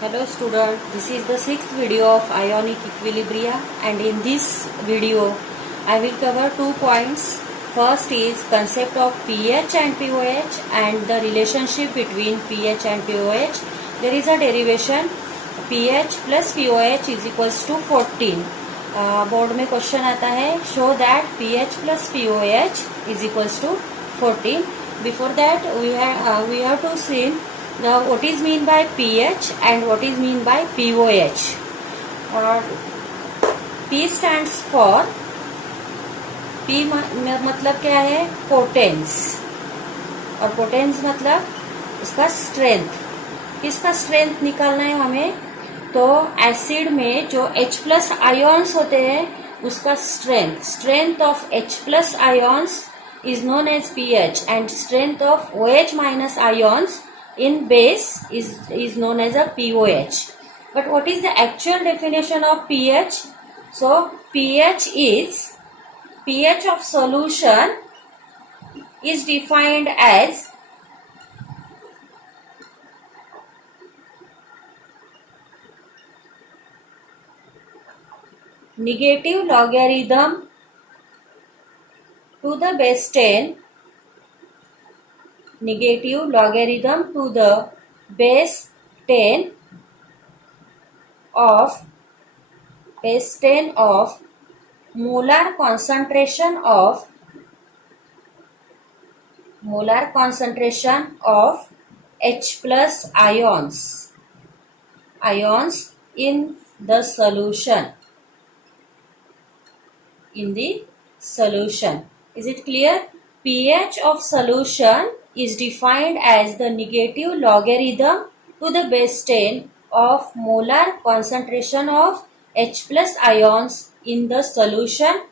Hello student, this is the sixth video of ionic equilibria, and in this video I will cover 2 points. First is concept of pH and pOH and the relationship between pH and pOH. There is a derivation pH plus pOH is equals to 14. Board में question आता है show that pH plus pOH is equals to 14. Before that we have to see now what is mean by pH and what is mean by pOH. P stands for P मतलब क्या है potence, और potence मतलब उसका strength. किसका strength निकालना है हमें? तो एसिड में जो H प्लस आयोन्स होते हैं उसका strength of H plus ions is known as pH and strength of OH minus ions in base is known as a pOH. But what is the actual definition of pH? So pH of solution is defined as negative logarithm to the base 10, negative logarithm to the base 10 of molar concentration of H plus ions in the solution. Is it clear? pH of solution is defined as the negative logarithm to the base 10 of molar concentration of H plus ions in the solution.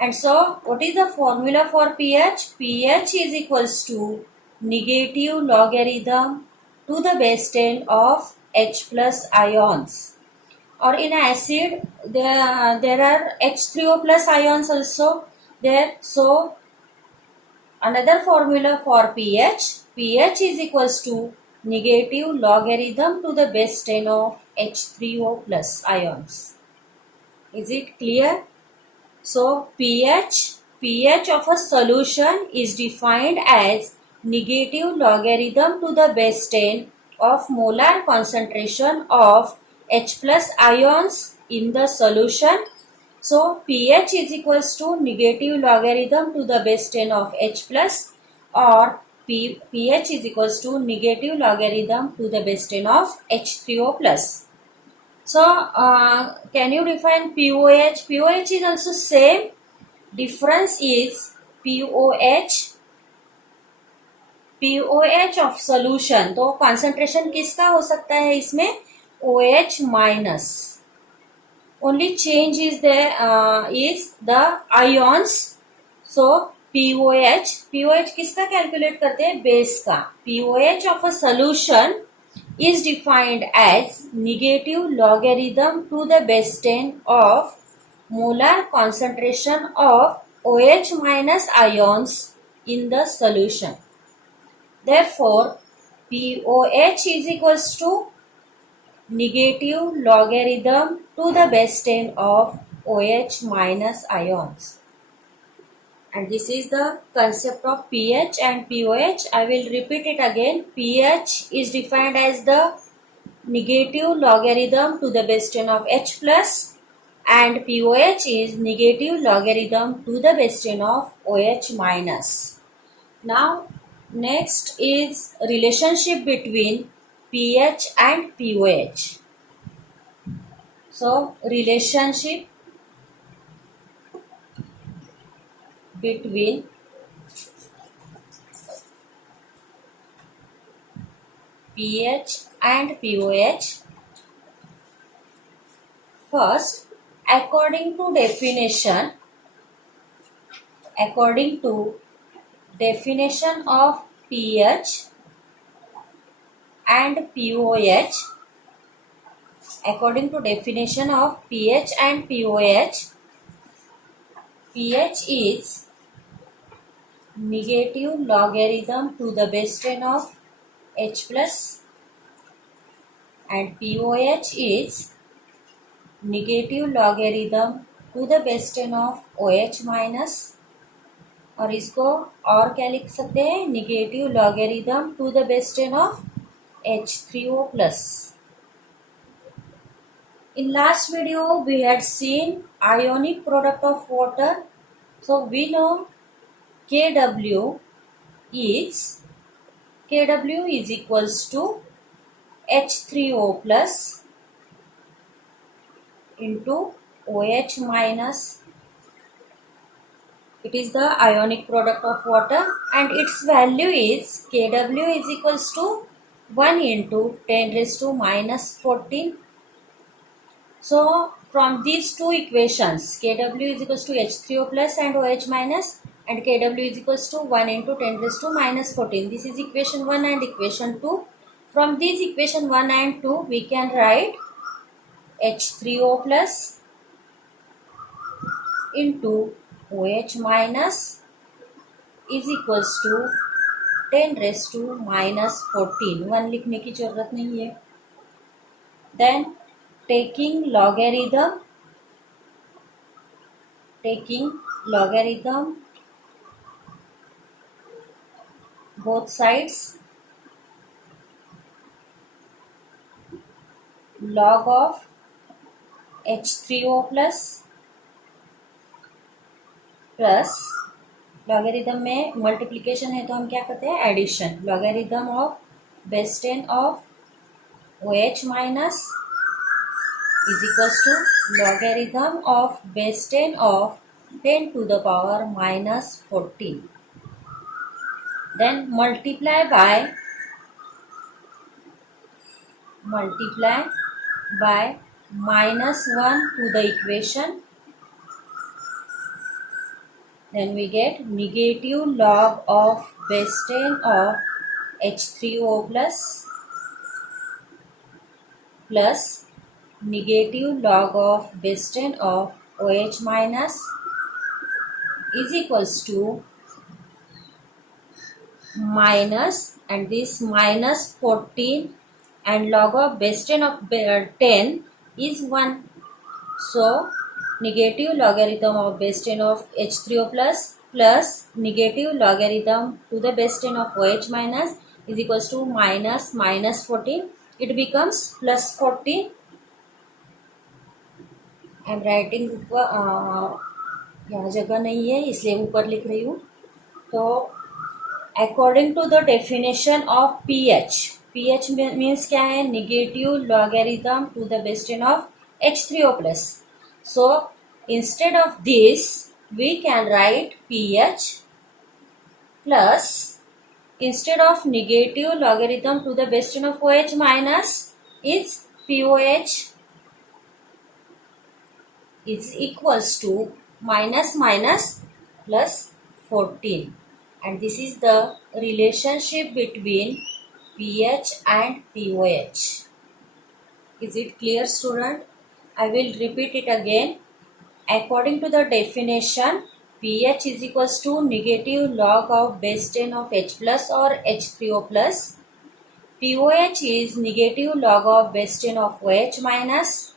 And so what is the formula for pH? pH is equals to negative logarithm to the base 10 of H plus ions. Or in acid there are H3O plus ions also there. So another formula for pH is equals to negative logarithm to the base 10 of H3O plus ions. Is it clear? So pH of a solution is defined as negative logarithm to the base 10 of molar concentration of H plus ions in the solution. So pH is equals to negative logarithm to the base 10 of H plus, or pH is equals to negative logarithm to the base 10 of H3O plus. So can you define pOH? pOH is also same. Difference is pOH of solution. तो concentration किसका हो सकता है इसमें? OH minus. Only change is there is the ions. So pOH किसका calculate करते हैं? Base का. pOH of a solution is defined as negative logarithm to the base 10 of molar concentration of OH minus ions in the solution. Therefore pOH is equals to negative logarithm to the base 10 of OH minus ions. And this is the concept of pH and pOH. I will repeat it again. pH is defined as the negative logarithm to the base 10 of H plus, and pOH is negative logarithm to the base 10 of OH minus. Now next is relationship between pH and pOH. So relationship between pH and pOH. First, according to definition of pH and pOH, according to definition of pH and pOH, pH is negative logarithm to the base 10 of H plus and POH is negative logarithm to the base 10 of OH minus, और इसको और क्या लिख सकते हैं, negative logarithm to the base 10 of H3O plus. In last video we had seen ionic product of water. So we know Kw is equals to H3O plus into OH minus. It is the ionic product of water and its value is Kw is equals to 1 into 10 raised to minus 14. So from these two equations, Kw is equals to H3O plus and OH minus, and Kw is equals to 1 into 10 raised to minus 14. This is equation 1 and equation 2. From these equation 1 and 2, we can write H3O plus into OH minus is equals to 10 raised to minus 14. 1 लिखने की जरूरत नहीं है. Then taking logarithm both sides, log of H3O plus logarithm में multiplication है तो हम क्या करते हैं, addition. Logarithm of base 10 of OH minus is equals to logarithm of base 10 of 10 to the power minus 14. Then multiply by minus 1 to the equation. Then we get negative log of base 10 of H3O plus negative log of base 10 of OH minus is equals to minus, and this minus 14, and log of base 10 of 10 is 1. So negative logarithm of base 10 of H3O plus negative logarithm to the base 10 of OH minus is equals to minus 14. It becomes plus 14. I am writing यहाँ जगह नहीं है इसलिए ऊपर लिख रही हूँ. तो according to the definition of pH means क्या है, negative logarithm to the base 10 of H3O plus. So instead of this we can write pH plus, instead of negative logarithm to the base 10 of OH minus is POH is equals to minus plus 14, and this is the relationship between pH and POH. Is it clear, student? I will repeat it again. According to the definition, pH is equals to negative log of base 10 of H plus or H3O plus. POH is negative log of base 10 of OH minus.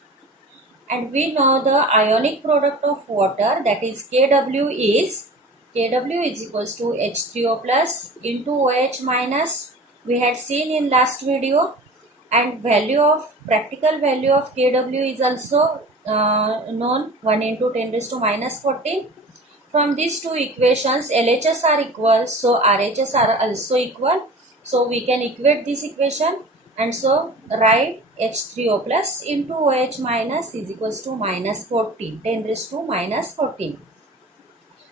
And we know the ionic product of water, that is Kw is equals to H3O plus into OH minus. We had seen in last video, and practical value of Kw is also known, 1 into 10 raised to minus 14. From these two equations, LHS are equal, so RHS are also equal. So we can equate this equation, and so write H3O plus into OH minus is equals to minus 14, 10 raised to minus 14.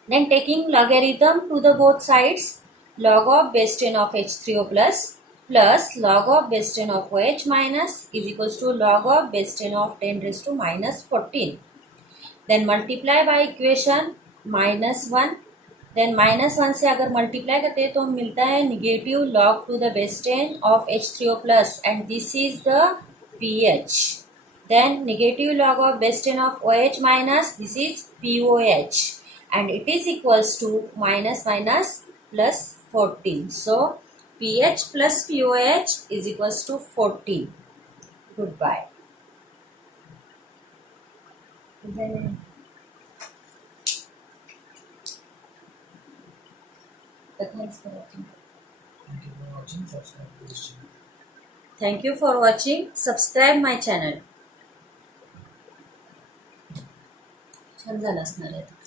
Then taking logarithm to the both sides, log of base 10 of H3O plus log of base 10 of OH minus is equals to log of base 10 of 10 raised to minus 14. Then multiply by equation minus 1. Then minus 1 से अगर multiply करते हैं तो मिलता है negative log to the base 10 of H3O plus, and this is the pH. Then negative log of base 10 of OH minus, this is POH, and it is equals to minus plus 14. So pH plus POH is equals to 14. Goodbye. Thanks for watching. Thank you for watching. Subscribe to this channel. Thank you for watching. Subscribe my channel. छान झालं असणार आहे.